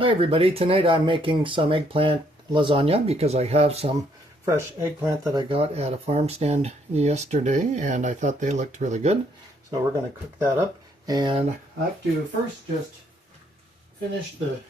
Hi everybody, tonight I'm making some eggplant lasagna because I have some fresh eggplant that I got at a farm stand yesterday and I thought they looked really good. So we're going to cook that up, and I have to first just finish the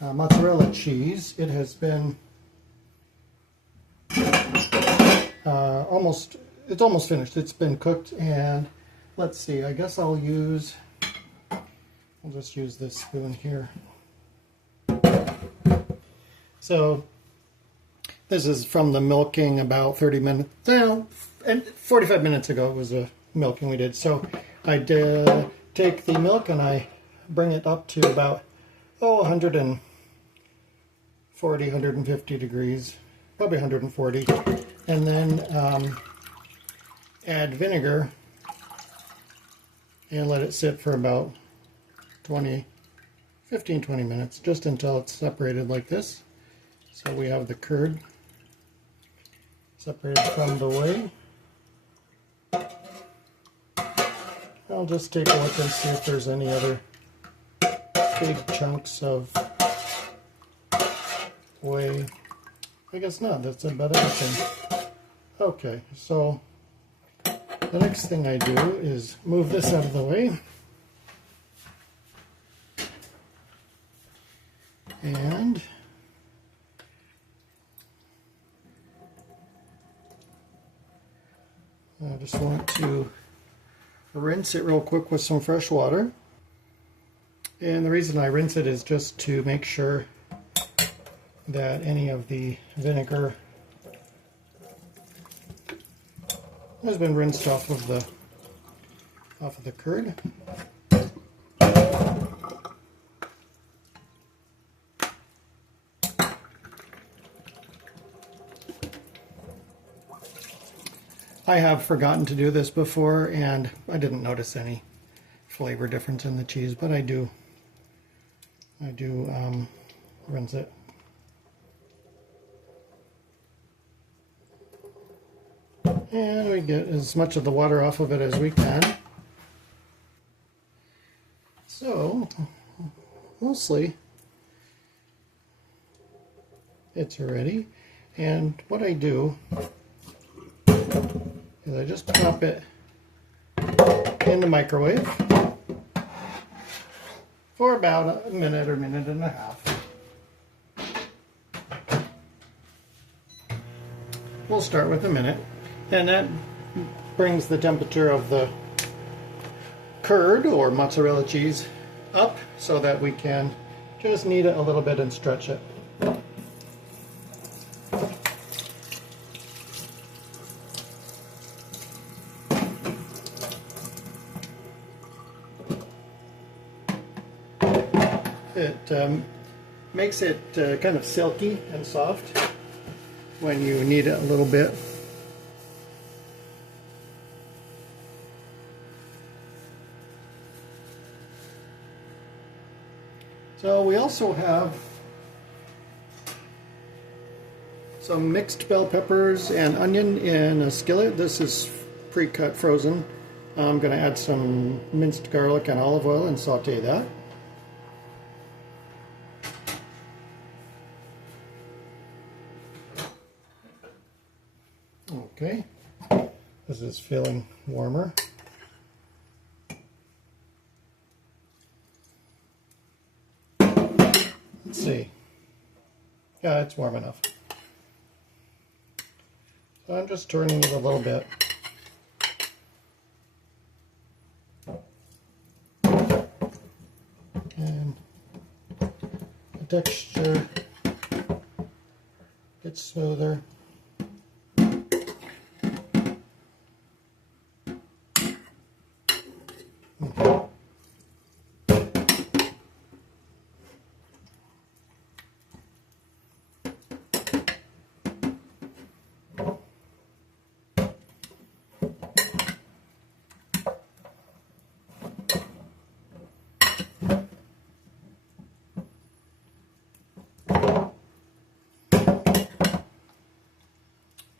mozzarella cheese. It has been almost finished. It's been cooked, and let's see, I guess I'll just use this spoon here. So this is from the milking about 30 minutes, and 45 minutes ago it was a milking we did. So I take the milk and I bring it up to about 140, 150 degrees, probably 140, and then add vinegar and let it sit for about 15-20 minutes, just until it's separated like this. So we have the curd separated from the whey. I'll just take a look and see if there's any other big chunks of whey. I guess not, that's about everything. Okay, so the next thing I do is move this out of the way. And I just want to rinse it real quick with some fresh water. And the reason I rinse it is just to make sure that any of the vinegar has been rinsed off of the curd. I have forgotten to do this before, and I didn't notice any flavor difference in the cheese, but I do rinse it. And we get as much of the water off of it as we can. So, mostly it's ready. And what I do is I just pop it in the microwave for about a minute or minute and a half. We'll start with a minute, and that brings the temperature of the curd or mozzarella cheese up so that we can just knead it a little bit and stretch it. It makes it kind of silky and soft when you knead it a little bit. So we also have some mixed bell peppers and onion in a skillet. This is pre-cut frozen. I'm going to add some minced garlic and olive oil and saute that. Okay, this is feeling warmer. Let's see. Yeah, it's warm enough. So I'm just turning it a little bit. And the texture gets smoother.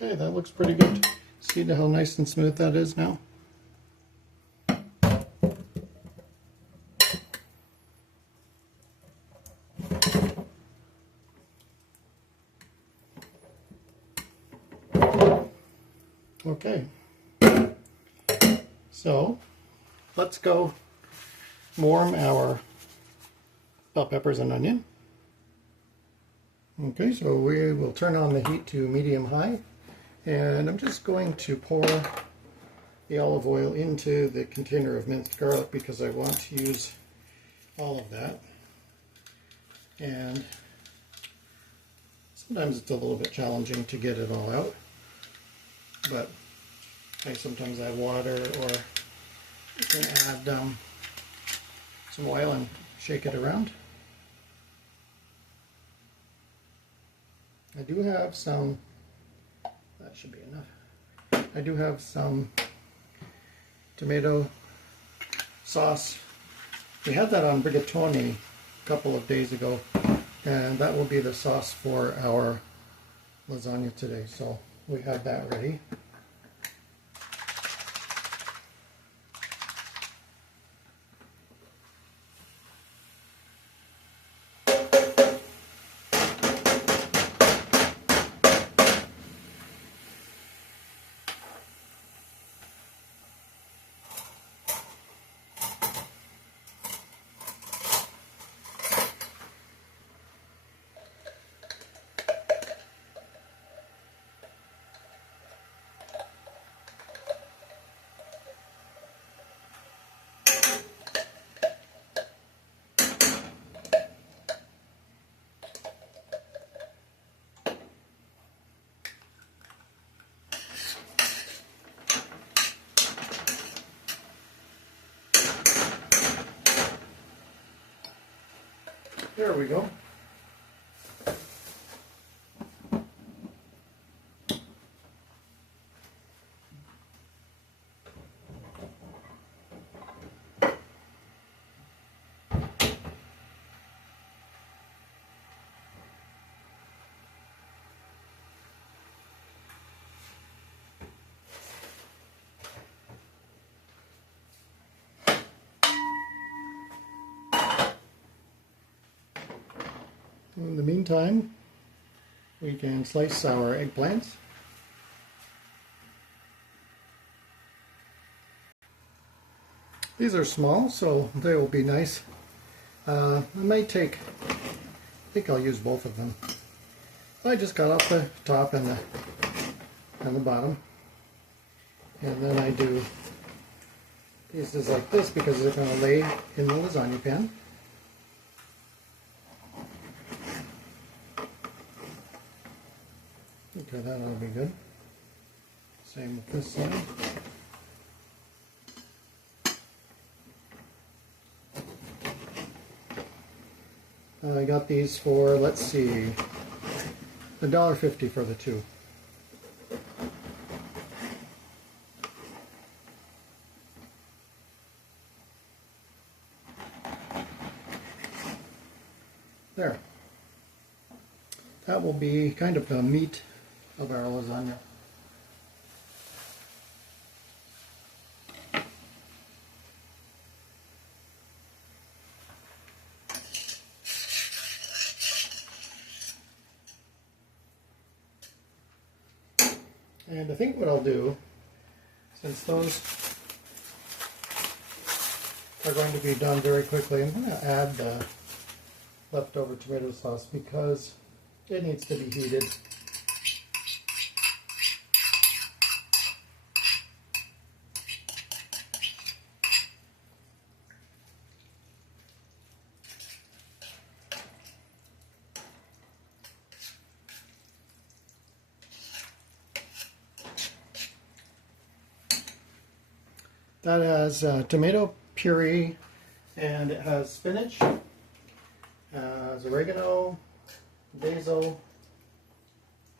Okay, that looks pretty good. See how nice and smooth that is now? Okay, so let's go warm our bell peppers and onion. Okay, so we will turn on the heat to medium-high, and I'm just going to pour the olive oil into the container of minced garlic because I want to use all of that. And sometimes it's a little bit challenging to get it all out, but I sometimes add water, or you can add some oil and shake it around. I do have some, that should be enough. I do have some tomato sauce. We had that on rigatoni a couple of days ago, and that will be the sauce for our lasagna today. So we have that ready. There we go. In the meantime, we can slice our eggplants. These are small, so they will be nice. I might take, I think I'll use both of them. I just cut off the top and the bottom, and then I do pieces like this because they're going to lay in the lasagna pan. Okay, that ought to be good. Same with this side. I got these for, let's see, $1.50 for the two. There. That will be kind of the meat of our lasagna. And I think what I'll do, since those are going to be done very quickly, I'm going to add the leftover tomato sauce because it needs to be heated. That has tomato puree, and it has spinach, has oregano, basil,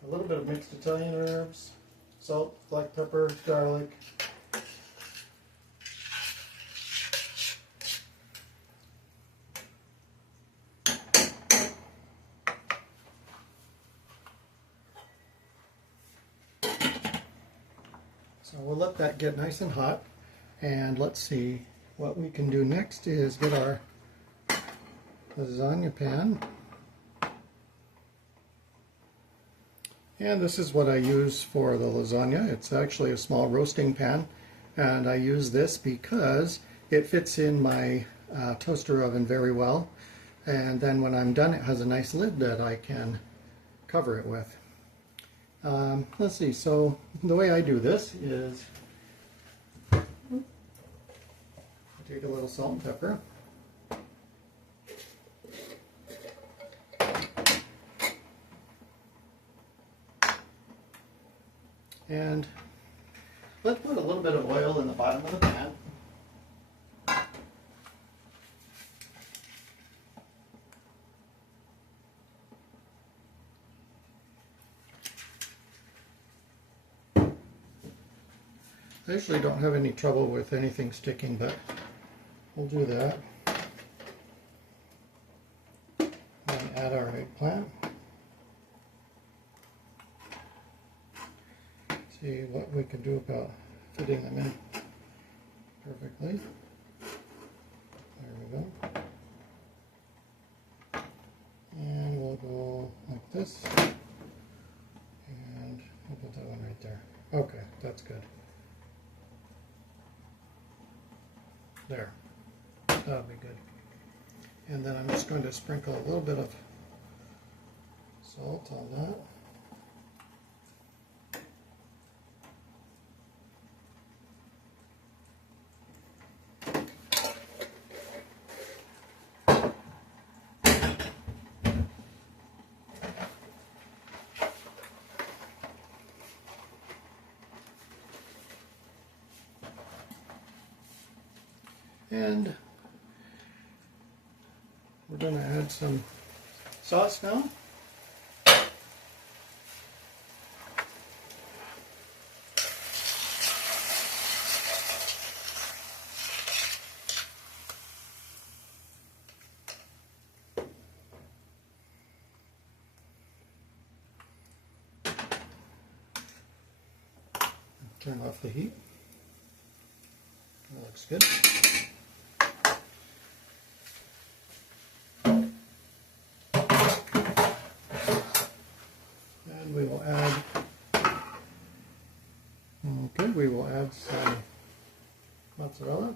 a little bit of mixed Italian herbs, salt, black pepper, garlic. So we'll let that get nice and hot. And let's see, what we can do next is get our lasagna pan And this is what I use for the lasagna. It's actually a small roasting pan, and I use this because it fits in my toaster oven very well. And then when I'm done, it has a nice lid that I can cover it with. Let's see, so the way I do this is I take a little salt and pepper. And let's put a little bit of oil in the bottom of the pan. I usually don't have any trouble with anything sticking, but we'll do that. And add our eggplant. See what we can do about fitting them in perfectly. There we go. And we'll go like this. And we'll put that one right there. Okay, that's good. There. That'll be good. And then I'm just going to sprinkle a little bit of salt on that. And we're going to add some sauce now. Turn off the heat. That looks good. We will add some mozzarella.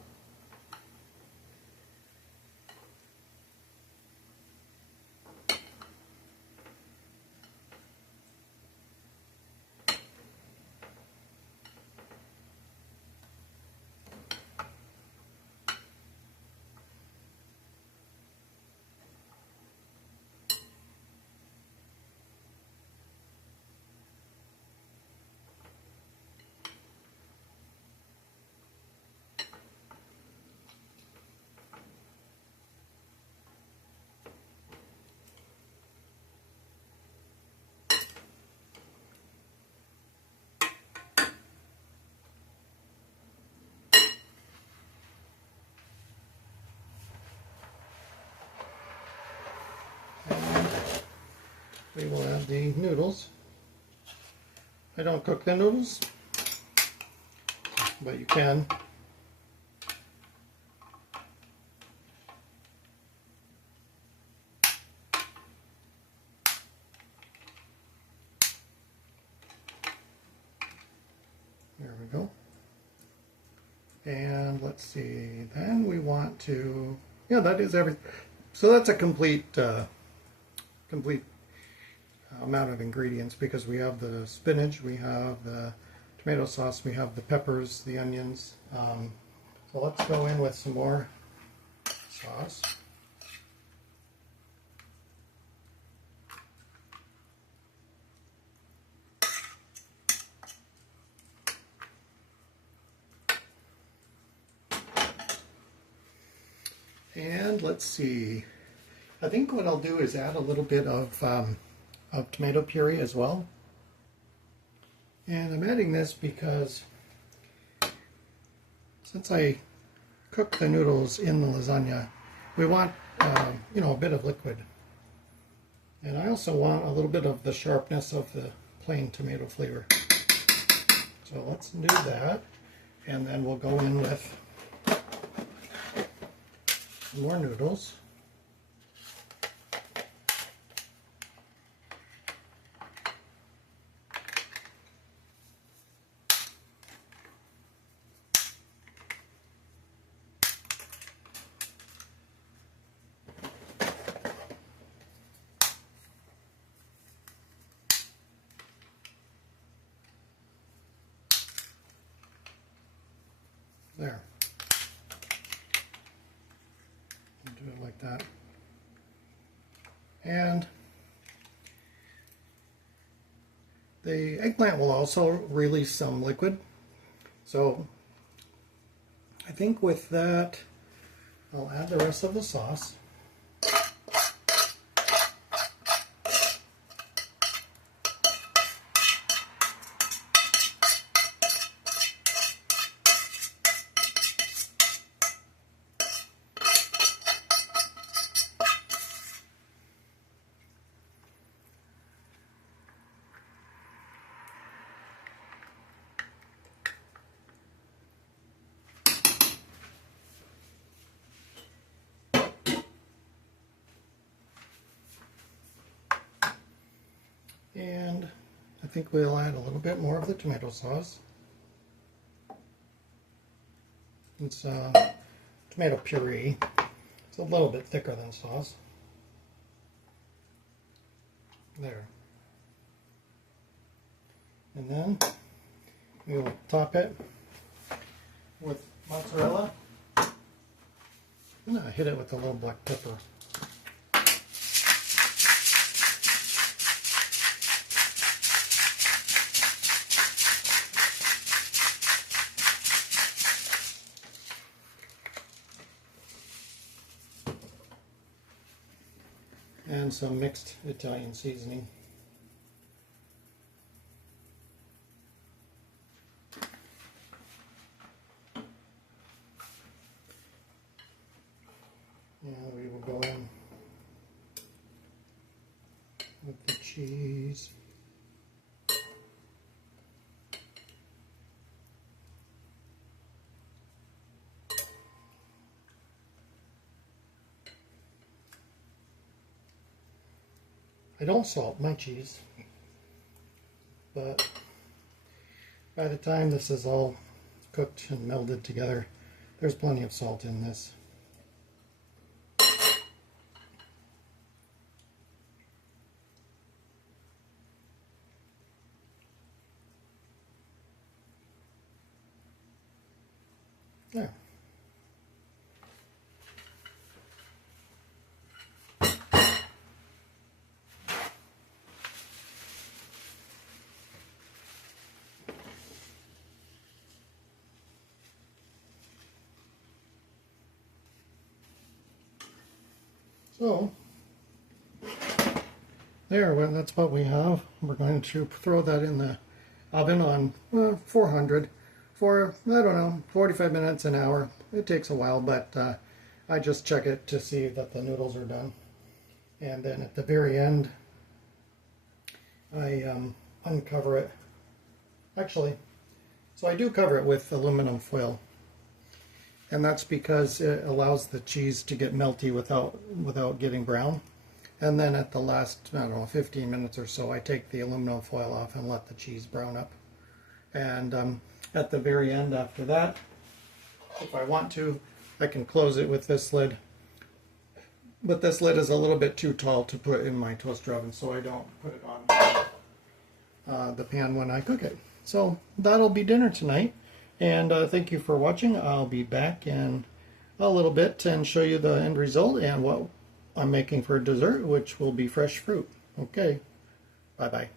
We will add the noodles. I don't cook the noodles, but you can. There we go. And let's see, then we want to, yeah, that is everything. So that's a complete amount of ingredients, because we have the spinach, we have the tomato sauce, we have the peppers, the onions. So let's go in with some more sauce. And let's see, I think what I'll do is add a little bit of tomato puree as well. And I'm adding this because since I cook the noodles in the lasagna, we want you know, a bit of liquid. And I also want a little bit of the sharpness of the plain tomato flavor. So let's do that, and then we'll go in with some more noodles. There. Do it like that. And the eggplant will also release some liquid. So I think with that, I'll add the rest of the sauce. And I think we'll add a little bit more of the tomato sauce. It's tomato puree. It's a little bit thicker than sauce. There. And then we will top it with mozzarella. I'm going to hit it with a little black pepper. And some mixed Italian seasoning. And we will go in with the cheese. I don't salt my cheese, but by the time this is all cooked and melded together, there's plenty of salt in this. There. So, there, well, that's what we have. We're going to throw that in the oven on 400 for, I don't know, 45 minutes, an hour. It takes a while, but I just check it to see that the noodles are done. And then at the very end, I uncover it. Actually, so I do cover it with aluminum foil. And that's because it allows the cheese to get melty without getting brown. And then at the last, I don't know, 15 minutes or so, I take the aluminum foil off and let the cheese brown up. And at the very end after that, if I want to, I can close it with this lid. But this lid is a little bit too tall to put in my toaster oven, so I don't put it on the pan when I cook it. So that'll be dinner tonight. And thank you for watching. I'll be back in a little bit and show you the end result and what I'm making for dessert, which will be fresh fruit. Okay, bye-bye.